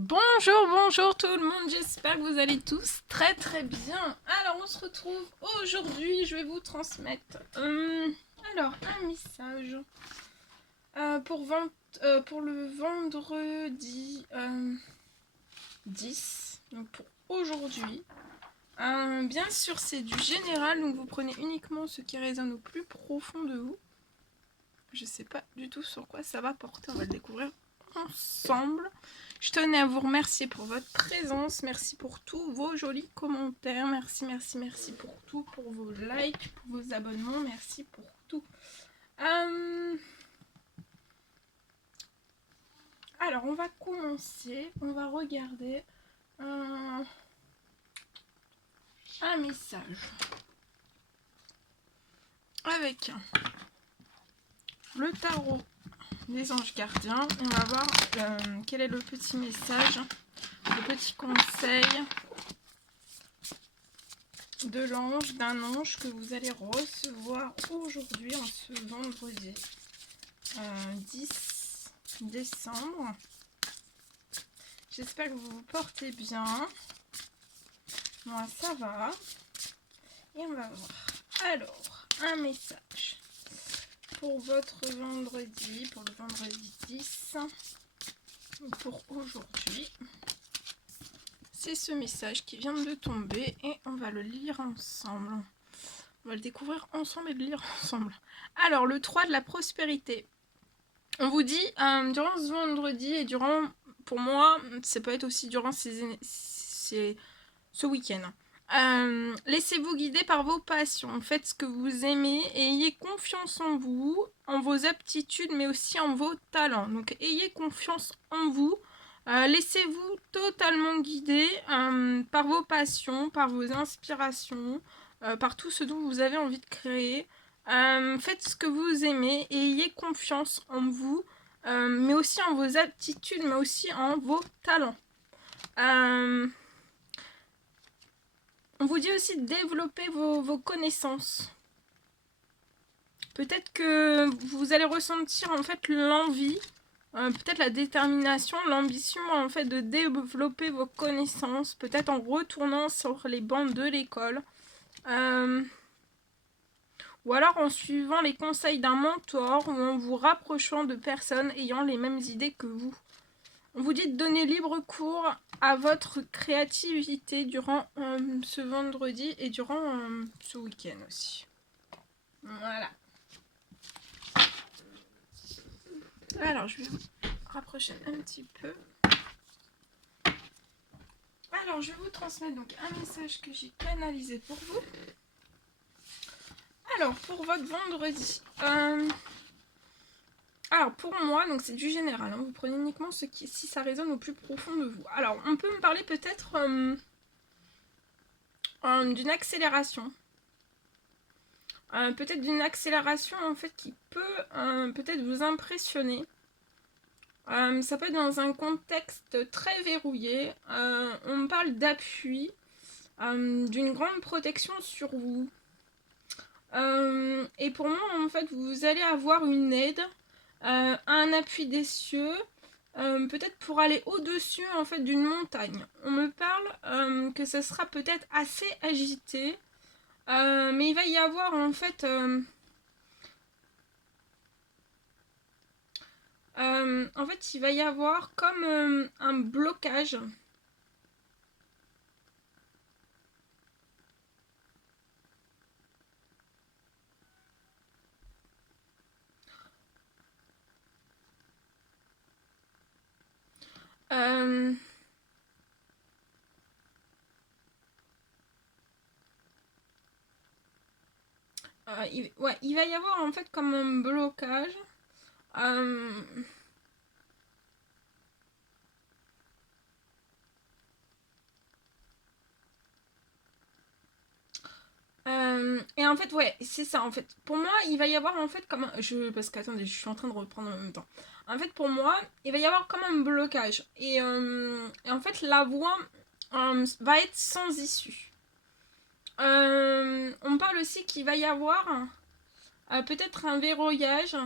Bonjour tout le monde, j'espère que vous allez tous très bien. Alors on se retrouve aujourd'hui, je vais vous transmettre un message pour, pour le vendredi 10, donc pour aujourd'hui. Bien sûr c'est du général, donc vous prenez uniquement ce qui résonne au plus profond de vous. Je sais pas du tout sur quoi ça va porter, on va le découvrir ensemble. Je tenais à vous remercier pour votre présence, merci pour tous vos jolis commentaires, merci pour tout, pour vos likes, pour vos abonnements, merci pour tout. Alors on va commencer, on va regarder un message avec le tarot des anges gardiens. On va voir quel est le petit message, le petit conseil de l'ange, d'un ange que vous allez recevoir aujourd'hui, en ce vendredi 10 décembre. J'espère que vous vous portez bien. Moi ça va. Et on va voir. Alors, un message pour votre vendredi, pour le vendredi 10, pour aujourd'hui. C'est ce message qui vient de tomber et on va le lire ensemble. On va le découvrir ensemble et le lire ensemble. Alors, le 3 de la prospérité. On vous dit, durant ce vendredi et durant, pour moi, ça peut être aussi durant ce week-end. Laissez-vous guider par vos passions. Faites ce que vous aimez et ayez confiance en vous, en vos aptitudes, mais aussi en vos talents. Donc, ayez confiance en vous. Laissez-vous totalement guider par vos passions, par vos inspirations, par tout ce dont vous avez envie de créer. Faites ce que vous aimez et ayez confiance en vous, mais aussi en vos aptitudes, mais aussi en vos talents. On vous dit aussi de développer vos connaissances. Peut-être que vous allez ressentir en fait l'envie, peut-être la détermination, l'ambition en fait de développer vos connaissances, peut-être en retournant sur les bancs de l'école. Ou alors en suivant les conseils d'un mentor ou en vous rapprochant de personnes ayant les mêmes idées que vous. On vous dit de donner libre cours à votre créativité durant ce vendredi et durant ce week-end aussi. Voilà. Alors, je vais vous rapprocher un petit peu. Alors, je vais vous transmettre donc un message que j'ai canalisé pour vous. Alors, pour votre vendredi. Alors, pour moi, donc c'est du général. Vous prenez uniquement ce qui, si ça résonne au plus profond de vous. Alors, on peut me parler peut-être d'une accélération. Peut-être d'une accélération en fait qui peut peut-être vous impressionner. Ça peut être dans un contexte très verrouillé. On me parle d'appui, d'une grande protection sur vous. Et pour moi, en fait, vous allez avoir une aide, un appui des cieux, peut-être pour aller au-dessus en fait d'une montagne. On me parle que ce sera peut-être assez agité, mais il va y avoir en fait il va y avoir comme un blocage. Il va y avoir en fait comme un blocage. Et en fait, ouais, c'est ça en fait. Pour moi, il va y avoir en fait comme un... Parce que, attendez, je suis en train de reprendre en même temps. En fait, pour moi, il va y avoir comme un blocage. Et en fait, la voie va être sans issue. On parle aussi qu'il va y avoir peut-être un verrouillage.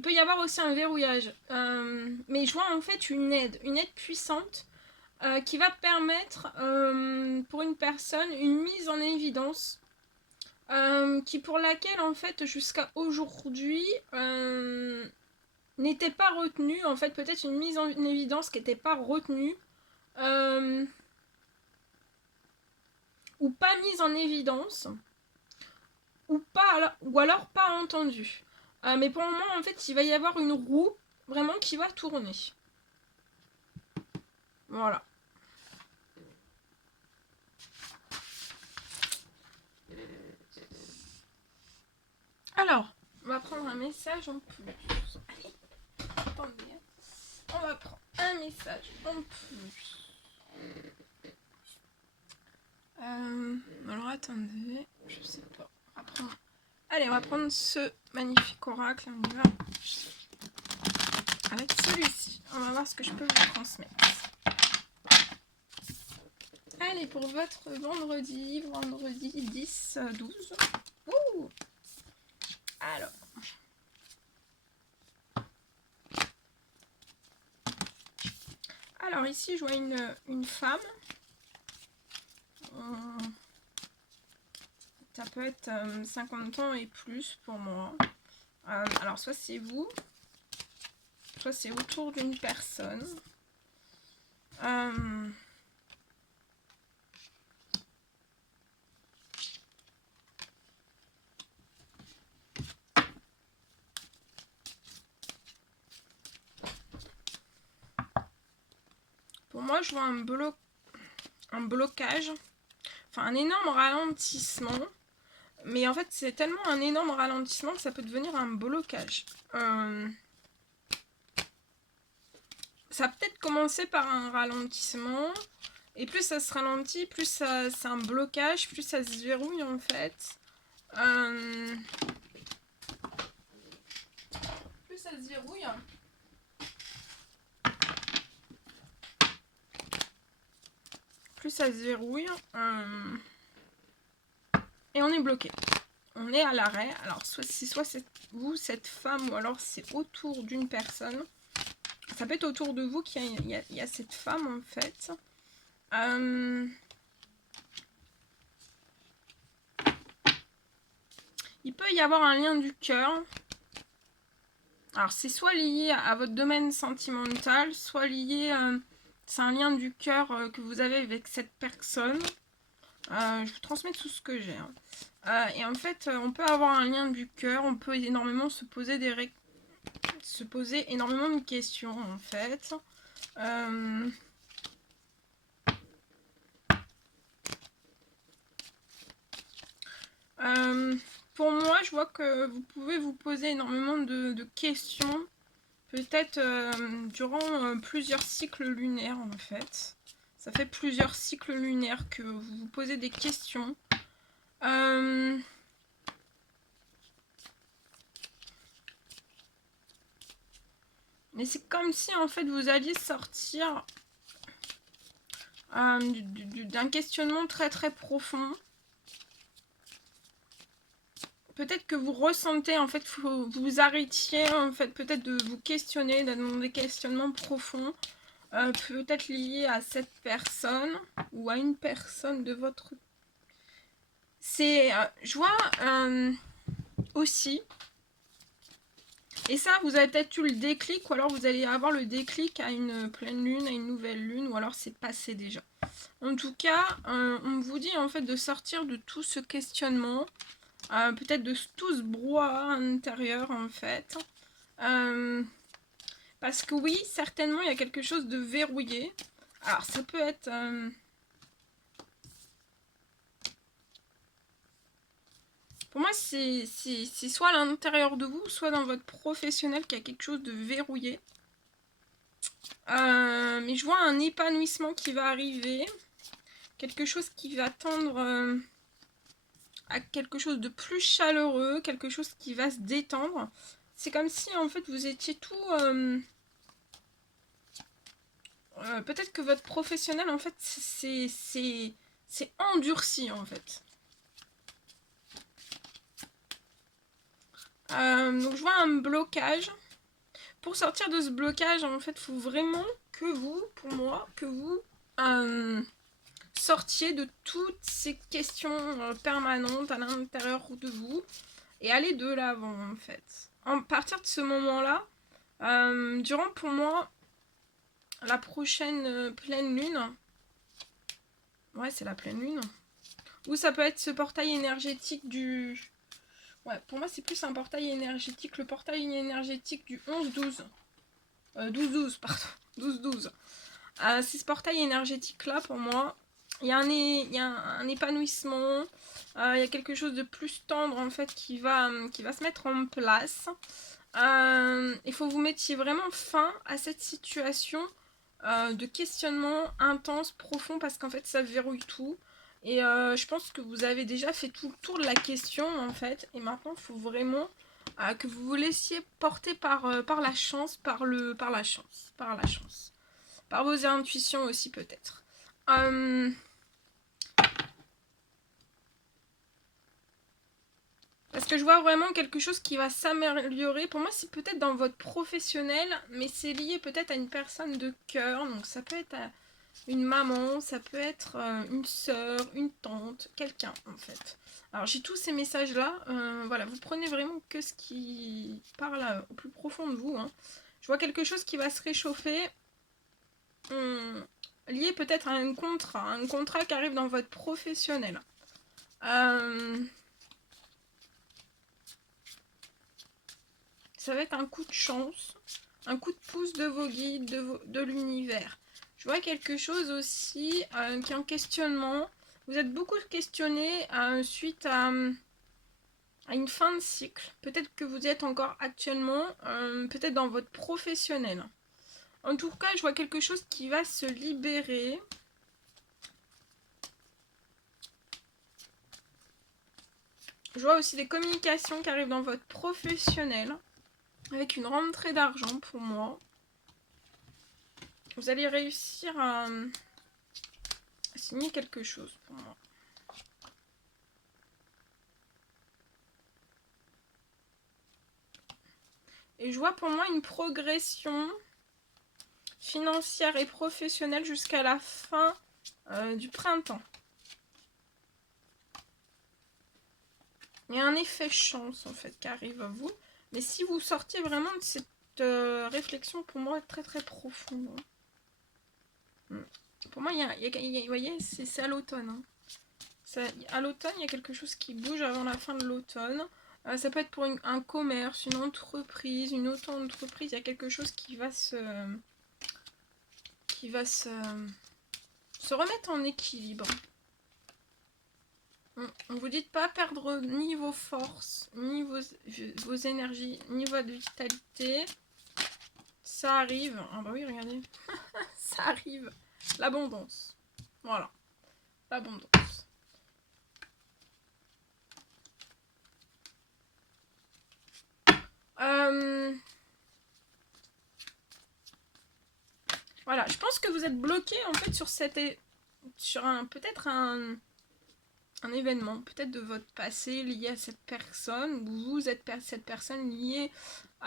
Il peut y avoir aussi un verrouillage. Mais je vois en fait une aide puissante qui va permettre pour une personne une mise en évidence. Pour laquelle en fait jusqu'à aujourd'hui n'était pas retenue, en fait peut-être une mise en évidence qui n'était pas retenue ou pas mise en évidence ou alors pas entendue. Mais pour le moment en fait il va y avoir une roue vraiment qui va tourner. Voilà. Alors, on va prendre un message en plus. Allez, attendez. On va prendre un message en plus. Alors attendez, je sais pas. Allez, on va prendre ce magnifique oracle. On y va. Avec celui-ci. On va voir ce que je peux vous transmettre. Allez, pour votre vendredi 10-12. Ouh. Alors ici, je vois une femme. Ça peut être 50 ans et plus pour moi. Alors, soit c'est vous, soit c'est autour d'une personne. Pour moi, je vois un blocage, enfin un énorme ralentissement. Mais en fait, c'est tellement un énorme ralentissement que ça peut devenir un blocage. Ça a peut-être commencé par un ralentissement. Et plus ça se ralentit, plus c'est un blocage, plus ça se verrouille en fait. Plus ça se verrouille. Plus ça se verrouille. Et on est bloqué. On est à l'arrêt. Alors, soit c'est vous, cette femme, ou alors c'est autour d'une personne. Ça peut être autour de vous qu'il y a cette femme, en fait. Il peut y avoir un lien du cœur. Alors, c'est soit lié à votre domaine sentimental, soit lié... c'est un lien du cœur que vous avez avec cette personne. Je vous transmets tout ce que j'ai. Et en fait, on peut avoir un lien du cœur, on peut énormément se poser énormément de questions, en fait. Pour moi, je vois que vous pouvez vous poser énormément de questions, peut-être durant plusieurs cycles lunaires, en fait. Ça fait plusieurs cycles lunaires que vous vous posez des questions. Mais c'est comme si en fait vous alliez sortir d'un questionnement très très profond. Peut-être que vous ressentez en fait, vous vous arrêtiez en fait peut-être de vous questionner, dans des questionnements profonds, peut-être liés à cette personne ou à une personne de votre... C'est, je vois aussi... Et ça, vous avez peut-être eu le déclic, ou alors vous allez avoir le déclic à une pleine lune, à une nouvelle lune, ou alors c'est passé déjà. En tout cas, on vous dit en fait de sortir de tout ce questionnement, peut-être de tout ce brouhaha à l'intérieur en fait. Parce que oui, certainement il y a quelque chose de verrouillé. Alors ça peut être... Pour moi, c'est soit à l'intérieur de vous, soit dans votre professionnel qu'il y a quelque chose de verrouillé. Mais je vois un épanouissement qui va arriver. Quelque chose qui va tendre à quelque chose de plus chaleureux. Quelque chose qui va se détendre. C'est comme si, en fait, vous étiez tout... peut-être que votre professionnel, en fait, c'est endurci, en fait. Donc je vois un blocage. pour sortir de ce blocage, en fait, il faut vraiment que vous, pour moi, que vous sortiez de toutes ces questions permanentes à l'intérieur de vous et allez de l'avant, en fait. À partir de ce moment-là, durant, pour moi, la prochaine pleine lune, ouais, c'est la pleine lune, ou ça peut être ce portail énergétique du... Ouais, pour moi, c'est plus un portail énergétique, le portail énergétique du 11-12. 12-12, pardon. 12-12. C'est ce portail énergétique-là, pour moi. Il y a un épanouissement. Il y a quelque chose de plus tendre, en fait, qui va se mettre en place. Il faut que vous mettiez vraiment fin à cette situation de questionnement intense, profond, parce qu'en fait, ça verrouille tout. Et je pense que vous avez déjà fait tout le tour de la question, en fait. Et maintenant, il faut vraiment que vous vous laissiez porter par la chance, par la chance, par vos intuitions aussi, peut-être. Parce que je vois vraiment quelque chose qui va s'améliorer. Pour moi, c'est peut-être dans votre professionnel, mais c'est lié peut-être à une personne de cœur. Donc ça peut être une maman, ça peut être une sœur, une tante, quelqu'un en fait. Alors j'ai tous ces messages-là. Voilà, vous prenez vraiment que ce qui parle au plus profond de vous. Hein. Je vois quelque chose qui va se réchauffer. Lié peut-être à un contrat qui arrive dans votre professionnel. Ça va être un coup de chance, un coup de pouce de vos guides, de l'univers. Je vois quelque chose aussi qui est en questionnement. Vous êtes beaucoup questionné suite à une fin de cycle. Peut-être que vous y êtes encore actuellement, peut-être dans votre professionnel. En tout cas, je vois quelque chose qui va se libérer. Je vois aussi des communications qui arrivent dans votre professionnel. Avec une rentrée d'argent pour moi. Vous allez réussir à signer quelque chose pour moi. Et je vois pour moi une progression financière et professionnelle jusqu'à la fin du printemps. Il y a un effet chance en fait qui arrive à vous. Mais si vous sortiez vraiment de cette réflexion pour moi très très profonde. Pour moi, vous voyez, c'est à l'automne. Hein. À l'automne, il y a quelque chose qui bouge avant la fin de l'automne. Ça peut être pour un commerce, une entreprise, une auto-entreprise. Il y a quelque chose qui va se remettre en équilibre. On vous dit de pas perdre ni vos forces, ni vos énergies, ni votre vitalité. Ça arrive. Ah bah oui, regardez. Ça arrive. L'abondance. Voilà. L'abondance. Voilà, je pense que vous êtes bloqué en fait sur peut-être un événement, peut-être de votre passé lié à cette personne, ou vous êtes cette personne liée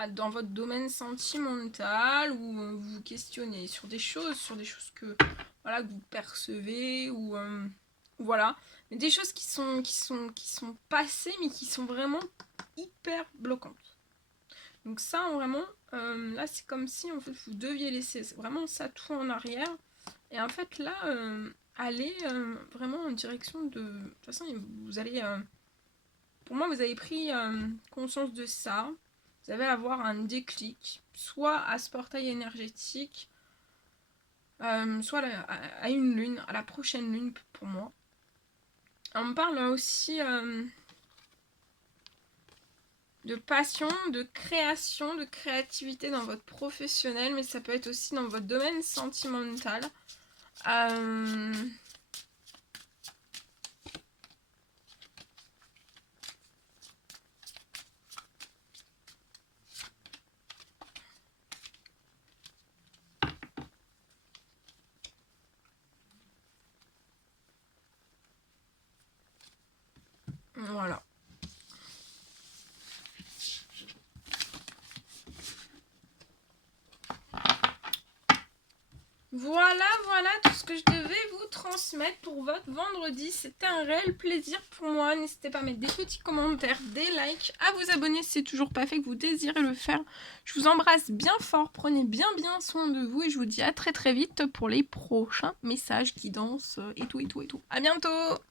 dans votre domaine sentimental, ou vous vous questionnez sur des choses que voilà que vous percevez, ou voilà, mais des choses qui sont passées, mais qui sont vraiment hyper bloquantes. Donc ça, vraiment, là, c'est comme si en fait, vous deviez laisser vraiment ça tout en arrière. Et en fait, là, aller vraiment en direction de... De toute façon, vous allez... pour moi, vous avez pris conscience de ça. Vous allez avoir un déclic, soit à ce portail énergétique, soit à une lune, à la prochaine lune pour moi. On me parle aussi... de passion, de création, de créativité dans votre professionnel, mais ça peut être aussi dans votre domaine sentimental. Voilà. Voilà tout ce que je devais vous transmettre pour votre vendredi. C'était un réel plaisir pour moi. N'hésitez pas à mettre des petits commentaires, des likes, à vous abonner si c'est toujours pas fait, que vous désirez le faire. Je vous embrasse bien fort, prenez bien soin de vous et je vous dis à très vite pour les prochains messages, guidances et tout. À bientôt!